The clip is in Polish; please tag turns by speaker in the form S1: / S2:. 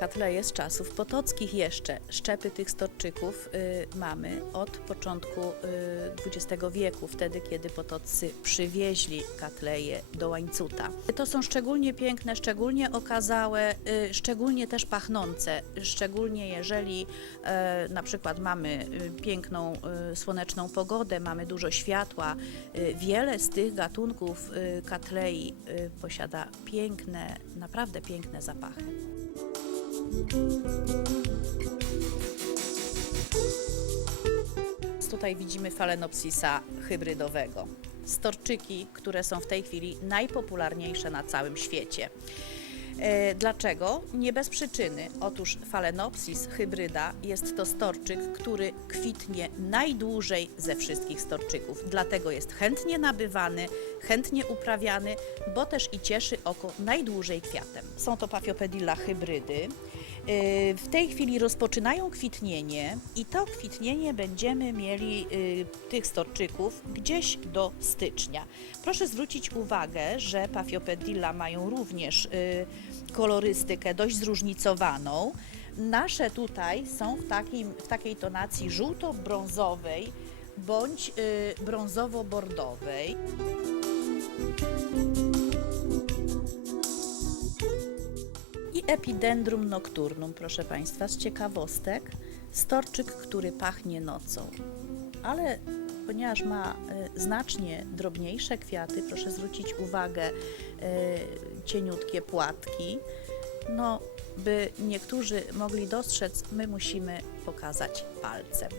S1: Katleje z czasów potockich jeszcze. Szczepy tych storczyków y, mamy od początku y, XX wieku, wtedy kiedy potoccy przywieźli katleje do Łańcuta. To są szczególnie piękne, szczególnie okazałe, y, szczególnie też pachnące, szczególnie jeżeli e, na przykład mamy y, piękną y, słoneczną pogodę, mamy dużo światła. Y, Wiele z tych gatunków y, katlei y, posiada piękne, naprawdę piękne zapachy. Tutaj widzimy Phalaenopsisa hybrydowego. Storczyki, które są w tej chwili najpopularniejsze na całym świecie. E, Dlaczego? Nie bez przyczyny. Otóż Phalaenopsis hybryda jest to storczyk, który kwitnie najdłużej ze wszystkich storczyków. Dlatego jest chętnie nabywany, chętnie uprawiany, bo też i cieszy oko najdłużej kwiatem. Są to Paphiopedilla hybrydy. E, W tej chwili rozpoczynają kwitnienie i to kwitnienie będziemy mieli e, tych storczyków gdzieś do stycznia. Proszę zwrócić uwagę, że Paphiopedilla mają również e, kolorystykę dość zróżnicowaną. Nasze tutaj są w, takim, w takiej tonacji żółto-brązowej bądź y, brązowo-bordowej. Epidendrum nocturnum, proszę Państwa, z ciekawostek. Storczyk, który pachnie nocą. Ale ponieważ ma y, znacznie drobniejsze kwiaty, proszę zwrócić uwagę, y, cieniutkie płatki. No, by niektórzy mogli dostrzec, my musimy pokazać palcem.